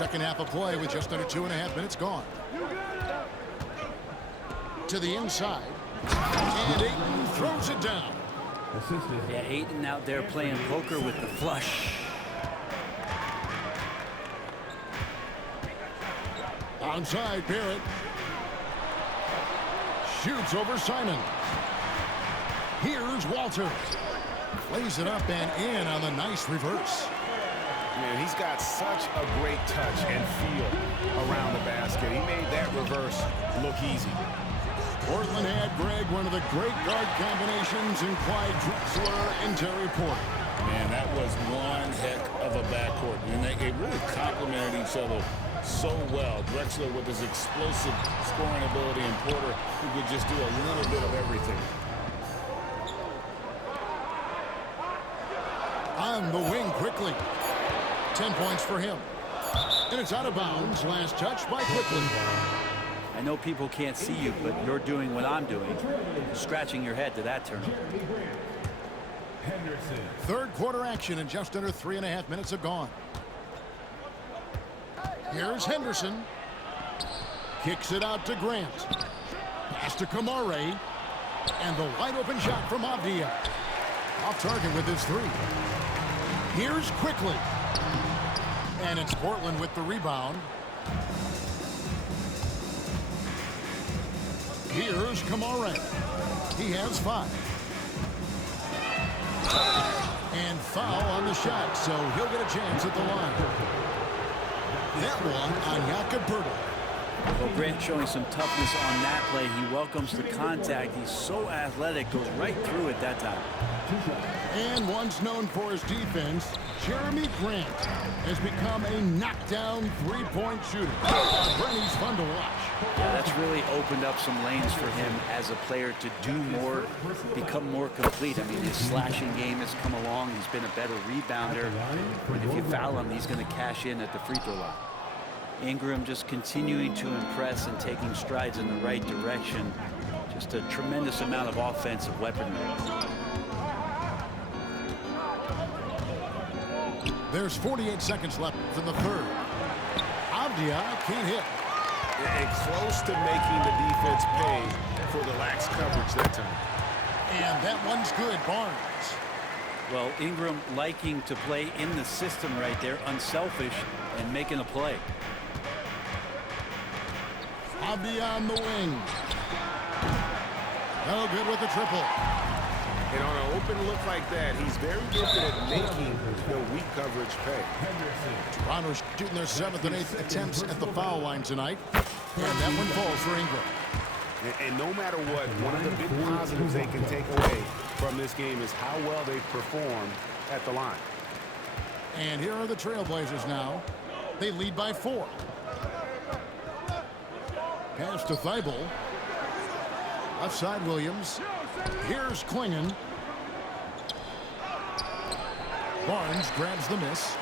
Second half of play with just under 2.5 minutes gone. To the inside. And Ayton throws it down. Yeah, Ayton out there playing poker with the flush. Onside, Barrett. Shoots over Simon. Here's Walter. Plays it up and in on the nice reverse. Man, he's got such a great touch and feel around the basket. He made that reverse look easy. Portland had, Greg, one of the great guard combinations in Clyde Drexler and Terry Porter. Man, that was one heck of a backcourt. And they really complemented each other so well. Drexler with his explosive scoring ability and Porter who could just do a little bit of everything. On the wing quickly. 10 points for him. And it's out of bounds. Last touch by Quickly. I know people can't see you, but you're doing what I'm doing. Scratching your head to that turnover. Third quarter action and just under 3.5 minutes have gone. Here's Henderson. Kicks it out to Grant. Pass to Kamare. And the wide open shot from Avdia. Off target with his three. Here's Quickly. And it's Portland with the rebound. Here's Kamare. He has 5. And foul on the shot, so he'll get a chance at the line. That one on Jakob Poeltl. Well, Grant showing some toughness on that play. He welcomes the contact. He's so athletic, goes right through it that time. And once known for his defense, Jeremy Grant has become a knockdown three-point shooter. Brenny's fun to watch. Yeah, that's really opened up some lanes for him as a player to do more, become more complete. I mean, his slashing game has come along. He's been a better rebounder. And if you foul him, he's going to cash in at the free throw line. Ingram just continuing to impress and taking strides in the right direction. Just a tremendous amount of offensive weaponry. There's 48 seconds left in the third. Avdia can't hit. And close to making the defense pay for the lax coverage that time. And that one's good, Barnes. Well, Ingram liking to play in the system right there, unselfish and making a play. Avdia on the wing. No good with the triple. And on an open look like that, he's very gifted at making the weak coverage pay. Toronto's shooting their 7th and 8th attempts at the foul line tonight. And that one falls for Ingram. And no matter what, one of the big positives they can take away from this game is how well they perform at the line. And here are the Trailblazers now. They lead by 4. Pass to Thibault. Left side, Williams. Here's Klingon. Barnes grabs the miss.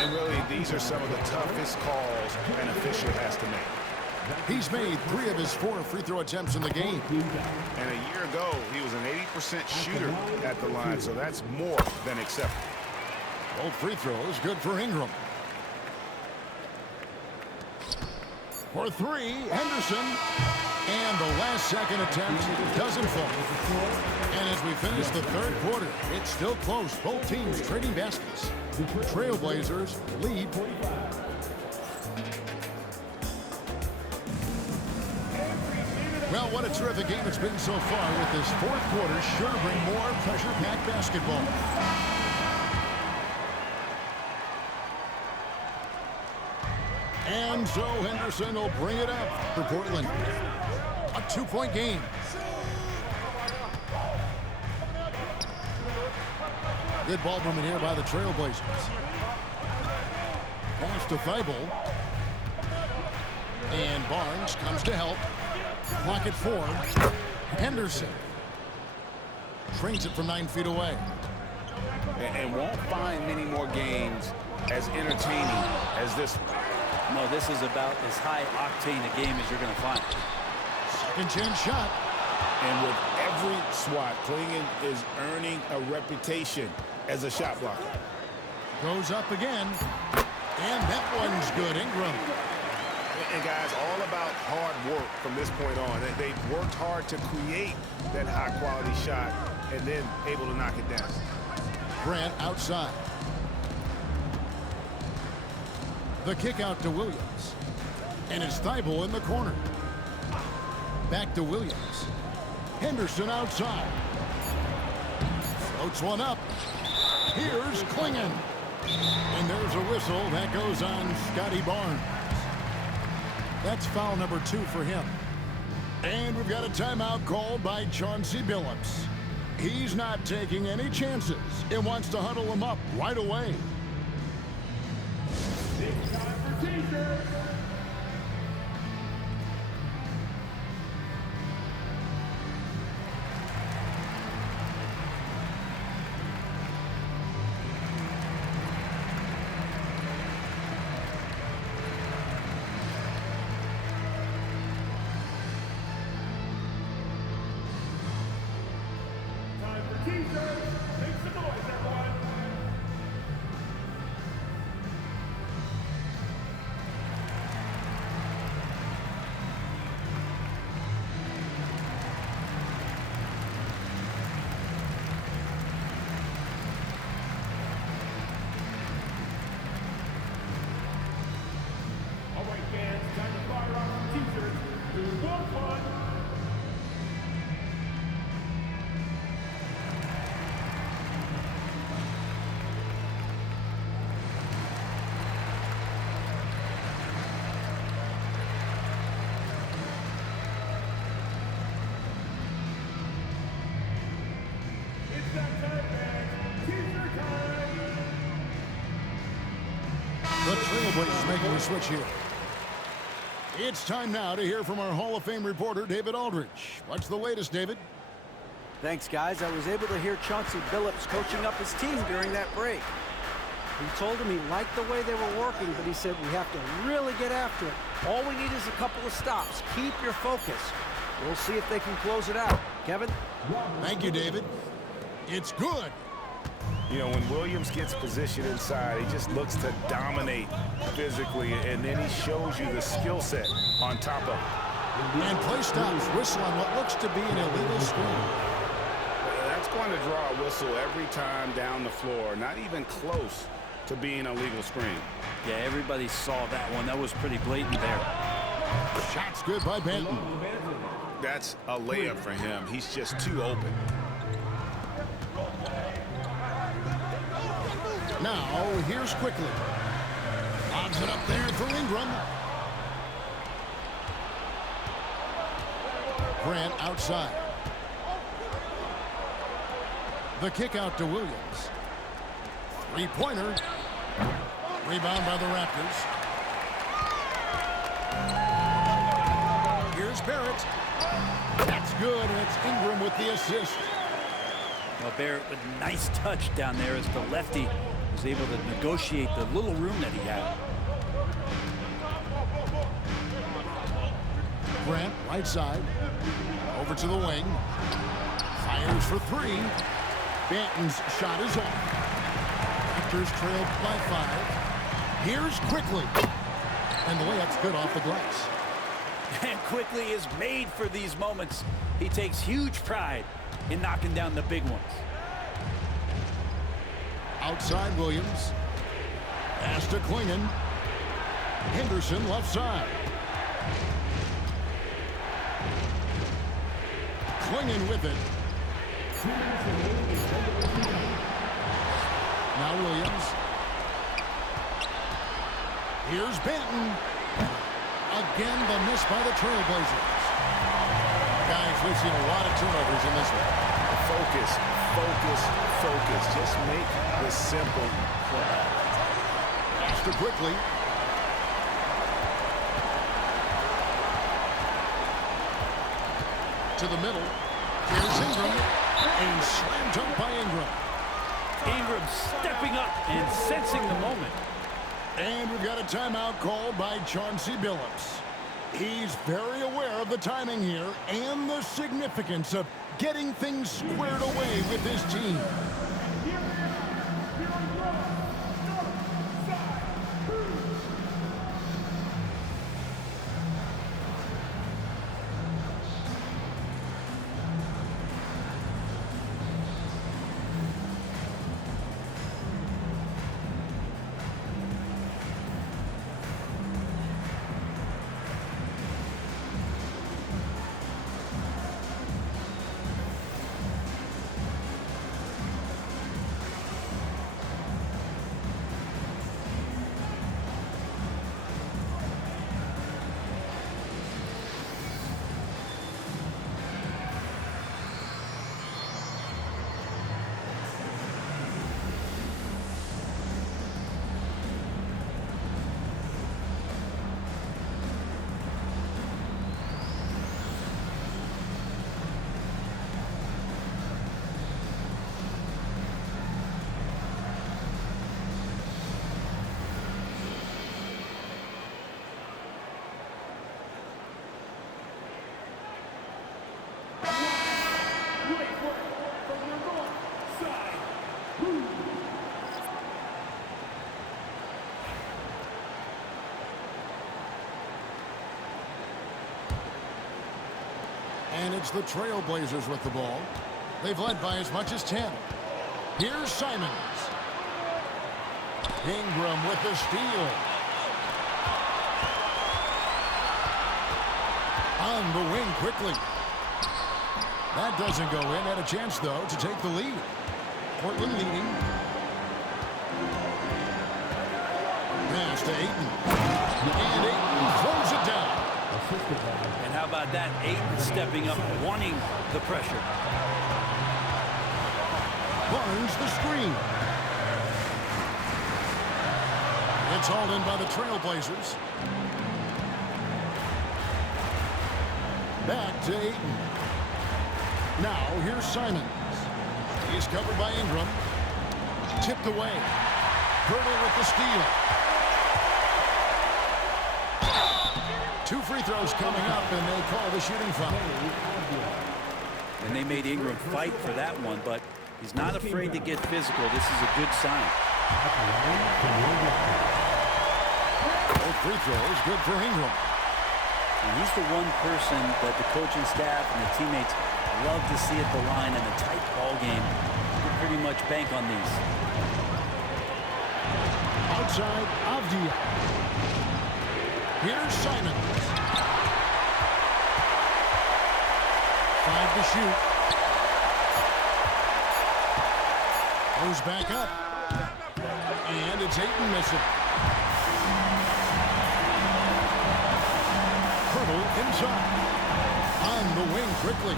And really, these are some of the toughest calls an official has to make. He's made 3 of his 4 free throw attempts in the game. And a year ago, he was an 80% shooter at the line, so that's more than acceptable. Both free throws good for Ingram. For 3, Henderson. And the last second attempt doesn't fall. And as we finish the third quarter, it's still close. Both teams trading baskets. Trailblazers lead. Well, what a terrific game it's been so far, with this fourth quarter sure to bring more pressure-packed basketball. And so Henderson will bring it up for Portland. A 2-point game. Good ball movement here by the Trailblazers. Pass to Thibault. And Barnes comes to help. Clock at 4. Henderson trains it from 9 feet away. And won't find many more games as entertaining as this one. No, this is about as high octane a game as you're going to find. Second chance shot. And with every swat, Klingon is earning a reputation as a shot blocker. Goes up again. And that one's good. Ingram. And guys, all about hard work from this point on. They've worked hard to create that high-quality shot and then able to knock it down. Grant outside. The kick out to Williams. And it's Thibault in the corner. Back to Williams. Henderson outside. Floats one up. Here's Klingon. And there's a whistle that goes on Scotty Barnes. That's foul number 2 for him. And we've got a timeout called by Chauncey Billups. He's not taking any chances and wants to huddle him up right away. It's time for T-shirts. The Trailblazers making a switch here. It's time now to hear from our Hall of Fame reporter, David Aldridge. What's the latest, David? Thanks, guys. I was able to hear Chauncey Billups coaching up his team during that break. He told him he liked the way they were working, but he said we have to really get after it. All we need is a couple of stops. Keep your focus. We'll see if they can close it out. Kevin? Thank you, David. It's good. You know, when Williams gets positioned inside, he just looks to dominate physically, and then he shows you the skill set on top of it. And play stops. Whistle on what looks to be an illegal screen. That's going to draw a whistle every time down the floor. Not even close to being a legal screen. Yeah, everybody saw that one. That was pretty blatant there. Shot's good by Benton. That's a layup for him. He's just too open. Now, here's Quickly. Lobs it up there for Ingram. Grant outside. The kick out to Williams. Three-pointer. Rebound by the Raptors. Here's Barrett. That's good, and it's Ingram with the assist. Well, Barrett with a nice touch down there as the lefty was able to negotiate the little room that he had. Grant, right side. Over to the wing. Fires for three. Banton's shot is off. Raptors trailed by 5. Here's Quickly. And the layup's good off the glass. And Quickly is made for these moments. He takes huge pride in knocking down the big ones. Outside Williams. Pass to Klingon. Henderson left side. Klingon with it. Now Williams. Here's Benton. Again, the miss by the Trailblazers. Guys, we've seen a lot of turnovers in this one. Focus, focus, focus. Just make the simple play. Pass to Quickly. To the middle. Here's Ingram. And slam dunk by Ingram. Ingram stepping up and sensing the moment. And we've got a timeout called by Chauncey Billups. He's very aware of the timing here and the significance of getting things squared away with his team. And it's the Trailblazers with the ball. They've led by as much as 10. Here's Simons. Ingram with the steal. On the wing quickly. That doesn't go in. Had a chance, though, to take the lead. Portland leading. Pass to Ayton. And Ayton throws it down. And how about that? Ayton stepping up, wanting the pressure. Barnes the screen. It's hauled in by the Trailblazers. Back to Ayton. Now here's Simons. He's covered by Ingram. Tipped away. Hurdle with the steal. 2 free throws coming up, and they call the shooting foul. And they made Ingram fight for that one, but he's not afraid to get physical. This is a good sign. Both free throws good for Ingram. And he's the one person that the coaching staff and the teammates love to see at the line in a tight ball game. You can pretty much bank on these. Outside, Avdia. Here's Simons. 5 to shoot. Goes back up. And it's Ayton missing. Hurdle inside. On the wing quickly.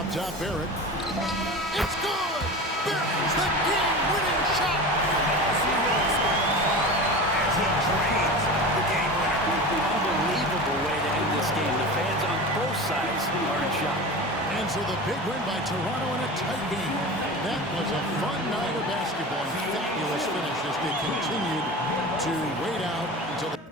Up top, Barrett. It's good! Barrett's the game-winning shot! Unbelievable way to end this game. The fans on both sides are in shock. And so the big win by Toronto in a tight game. That was a fun night of basketball. Fabulous finish as they continued to wait out until the